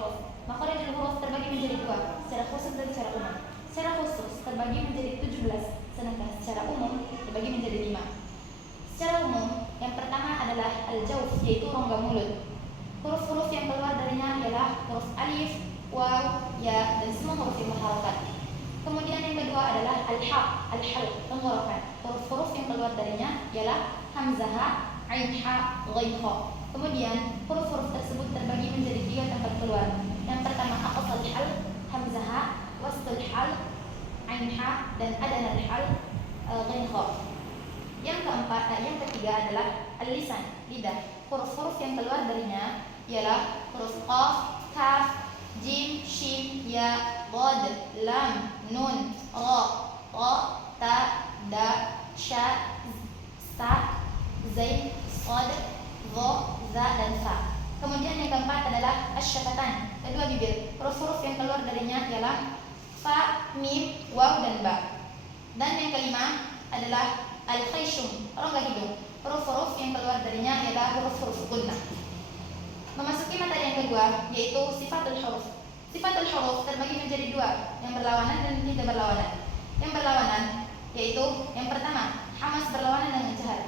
huruf. Makharijul huruf terbagi menjadi dua, secara khusus dan secara umum. Secara khusus terbagi menjadi 17, sedangkan secara umum terbagi menjadi 5. Secara umum, yang pertama adalah al-jawf, yaitu rongga mulut. Huruf-huruf yang keluar darinya ialah huruf alif, waw, ya, dan semua huruf yang berharokat. Kemudian yang kedua adalah al-halq, tenggorokan. Huruf-huruf yang keluar darinya ialah hamzah, ain, ha, ghain, kha. Kemudian huruf-huruf tersebut terbagi menjadi 3 tempat keluar. Yang pertama aqsal halq, hamzah, wastul halq, ain, ha, dan adanal halq, ghain, kha. Yang ketiga adalah al-lisan, lidah. Huruf-huruf yang keluar darinya ialah huruf qaf, kaf, jim, shin, ya, dhad, lam, nun, ra, ta, da, sha, sa, zain, sad, dha, za, dan fa. Kemudian yang keempat adalah asyafatan, kedua bibir. Huruf-huruf yang keluar darinya ialah fa, mim, waw, dan ba. Dan yang kelima adalah al-khayshum, rongga hidung. Huruf-huruf yang keluar darinya ialah huruf-huruf gunnah. Memasuki materi yang kedua, yaitu sifatul huruf. Sifatul huruf terbagi menjadi 2, yang berlawanan dan tidak berlawanan. Yang berlawanan yaitu yang pertama, hamas berlawanan dengan jahar.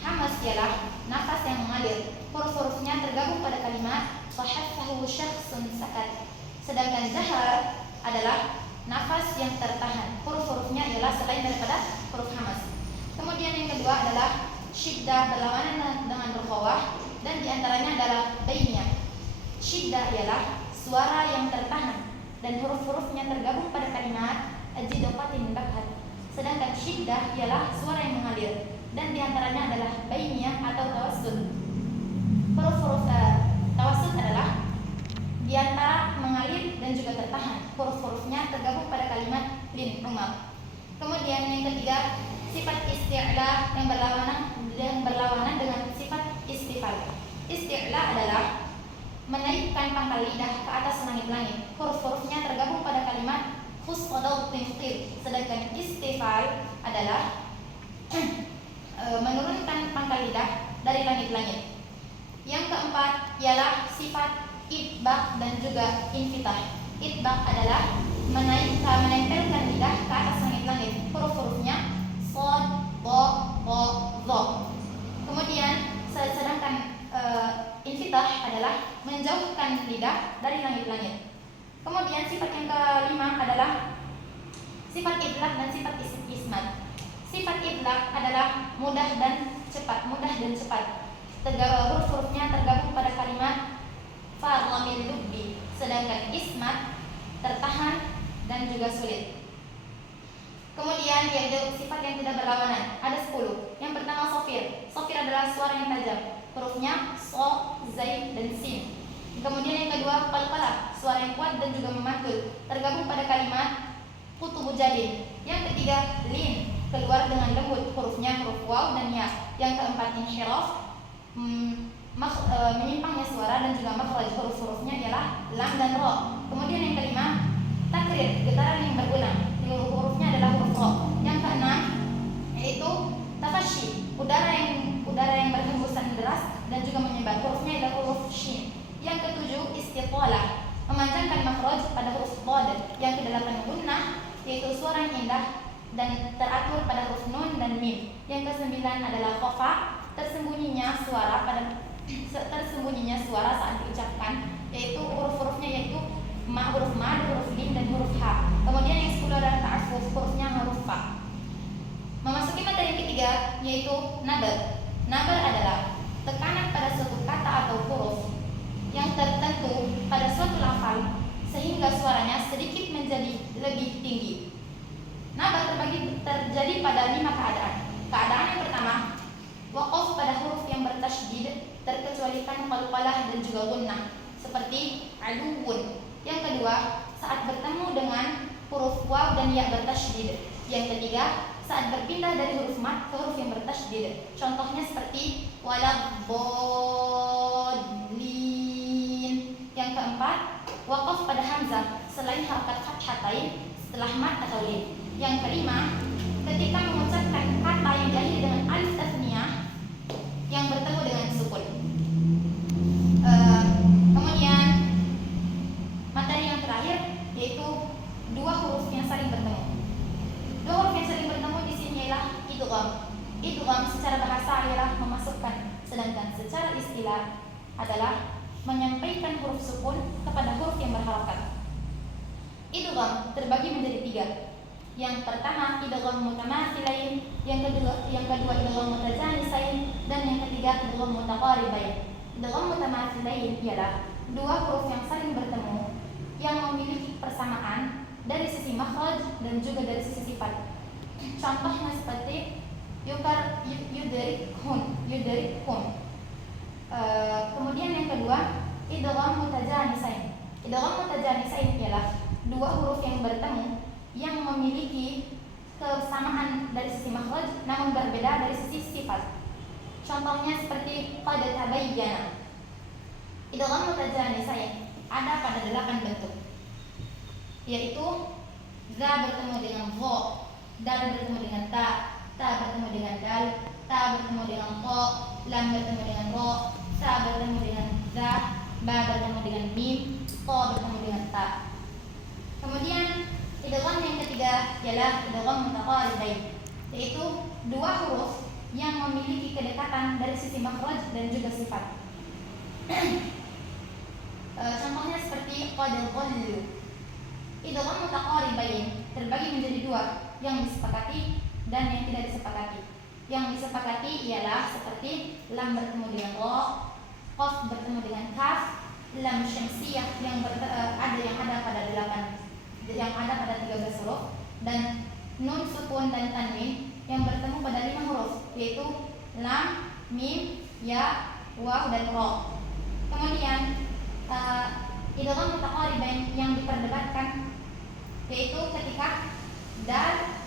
Hamas ialah nafas yang mengalir. Huruf-hurufnya tergabung pada kalimat fahaffahu syakhsun sakat. Sedangkan jahar adalah nafas yang tertahan. Huruf-hurufnya ialah selain daripada huruf hamas. Kemudian yang kedua adalah syiddah, berlawanan dengan rukhawah, dan diantaranya adalah bainiyah. Syiddah ialah suara yang tertahan dan huruf-hurufnya tergabung pada kalimat ajidoqatin bakhat. Sedangkan syiddah ialah suara yang mengalir, dan diantaranya adalah bainiyah atau tawassut. Huruf-huruf tawassut adalah diantara mengalir dan juga tertahan. Huruf-hurufnya tergabung pada kalimat lin umar. Kemudian yang ketiga, sifat isti'la yang berlawanan dengan sifat istifal. Isti'la adalah menaikkan pangkal lidah ke atas langit-langit. Huruf-hurufnya tergabung pada kalimat khusqadau tinqir. Sedangkan istifal adalah menurunkan pangkal lidah dari langit-langit. Yang keempat ialah sifat itbaq dan juga infitah. Itbaq adalah menempelkan lidah ke atas langit-langit. Huruf-hurufnya shad, dha, dha, dha. Kemudian sedangkan infitah adalah menjauhkan lidah dari langit-langit. Kemudian sifat yang kelima adalah sifat idlaq dan sifat ismat. Sifat idlaq adalah mudah dan cepat. Huruf-hurufnya tergabung pada kalimat farlamil lubbi. Sedangkan ismat tertahan dan juga sulit. Kemudian yaitu sifat yang tidak berlawanan, ada 10. Yang pertama sofir. Sofir adalah suara yang tajam. Hurufnya so, zai, dan sin. Kemudian yang kedua qalqalah, suara yang kuat dan juga memantul, tergabung pada kalimat kutubu jadin. Yang ketiga lin, keluar dengan lembut. Hurufnya huruf waw dan ya. Yang keempat inhiraf, menyimpangnya suara dan juga makhraj. Huruf-hurufnya ialah lam dan ro. Kemudian yang kelima takrir, getaran yang berulang. Huruf-hurufnya adalah huruf ro. Yang keenam yaitu tafashi, udara yang berhembusan deras dan juga menyebar. Hurufnya adalah huruf shin. Yang ketujuh istiqalah, memanjangkan makhraj pada huruf dhad. Yang kedelapan gunnah, yaitu suara yang indah dan teratur pada huruf nun dan mim. Yang kesembilan adalah khafa, tersembunyinya suara saat diucapkan, yaitu huruf-hurufnya yaitu huruf ma, huruf lin, dan huruf ha. Kemudian yang 10 adalah ta'affuf, hurufnya huruf fa. Memasuki materi yang ketiga yaitu nabal. Nabal adalah tekanan pada suatu kata atau huruf yang tertentu pada suatu lafal sehingga suaranya sedikit menjadi lebih tinggi. Nabal terjadi pada 5 keadaan. Keadaan yang pertama, waqaf pada huruf yang bertasydid, terkecualikan qalqalah dan juga gunnah, seperti aduwun. Yang kedua, saat bertemu dengan huruf waw dan ya bertasydid. Yang ketiga, saat berpindah dari huruf mat ke huruf yang bertasydid. Contohnya seperti waladhdallin. Yang keempat, waqaf pada hamzah selain harakat fathatain setelah mat atau lin. Yang kelima, ketika mengucapkan kata yang diakhiri dengan alif tasniyah yang bertemu dengan sukun. Kemudian secara istilah adalah menyampaikan huruf sukun kepada huruf yang berharokat. Idgham terbagi menjadi 3. Yang pertama idgham mutamathilain, yang kedua idgham mutajanisain, dan yang ketiga idgham mutaqaribain. Idgham mutamathilain ialah dua huruf yang saling bertemu yang memiliki persamaan dari sisi makhraj dan juga dari sisi sifat. Contohnya seperti yudrikhun. Kemudian yang kedua idgham mutajanisain. Idgham mutajanisain ialah dua huruf yang bertemu yang memiliki kesamaan dari sisi makhraj namun berbeda dari sisi sifat. Contohnya seperti qad tabayyana. Idgham mutajanisain ada pada 8 bentuk, yaitu za bertemu dengan dha, dal bertemu dengan ta bertemu dengan dal, ta bertemu dengan qa, lam bertemu dengan ra, sa bertemu dengan za, ba bertemu dengan mim, ta bertemu dengan ta. Kemudian idgham yang ketiga ialah idgham mutaqaribain, yaitu dua huruf yang memiliki kedekatan dari sisi makhraj dan juga sifat. Contohnya seperti qad dhallu. Idgham mutaqaribain terbagi menjadi 2, yang disepakati dan yang tidak disepakati. Yang disepakati ialah seperti lam bertemu dengan ra, qaf bertemu dengan kaf, lam syamsiyah yang ada pada 13 huruf, dan nun sukun dan tanwin yang bertemu pada 5 huruf, yaitu lam, mim, ya, waw, dan ra. Kemudian idgham mutaqaribain yang diperdebatkan yaitu ketika dal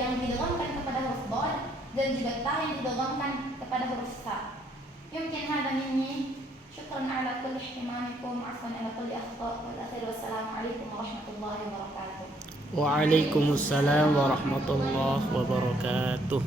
yang didghamkan kepada huruf dhad dan juga ta yang didghamkan kepada huruf sa. Yumkin hada minni. Syukran ala kulli ihtimamikum, afwan ala kulli akhta, wal akhir wassalamu alaikum warahmatullahi wabarakatuh. Waalaikumsalam warahmatullahi wabarakatuh.